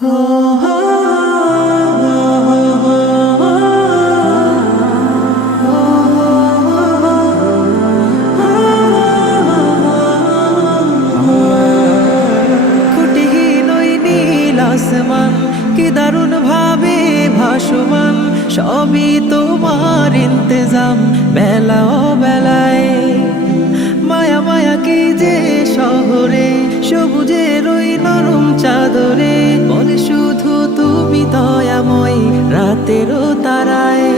কি দারুণ ভাবে ভাসমান, সবই তোমার ইন্তজাম। বেলা ও বেলায়, মায়া মায়া কি যে শহরে সবুজের ওই নরম চাদরে। রাতেরও তারায়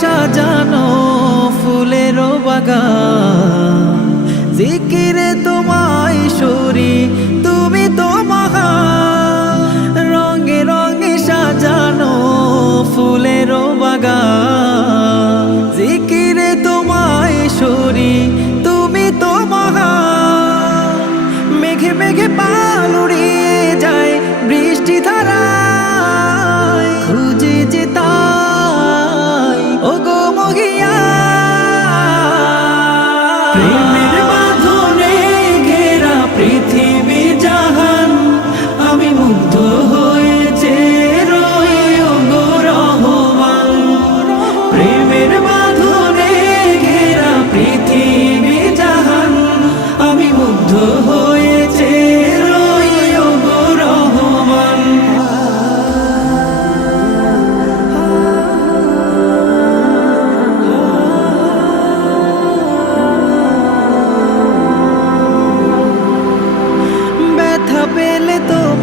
সাজানো ফুলের বাগান। জিকিরে তোমায় সরি, তুমি তো মহান। রঙে রঙে সাজানো ফুলের বাগান। জিকিরে তোমায় সরি, তুমি তো মেঘে মেঘে পাল উড়িয়ে যায় বৃষ্টি ধারায়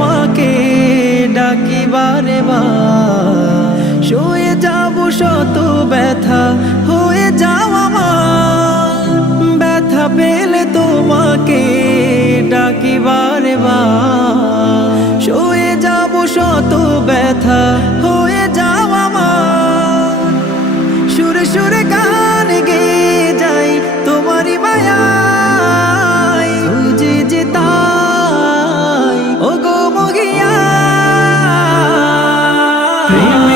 তোমাকে ডাকি বারে বার শুয়ে যাব শত ব্যথা, হয়ে যাও আমার। ব্যথা পেলে তোমাকে ডাকি বারে বার শুয়ে যাব শত ব্যথা 没有。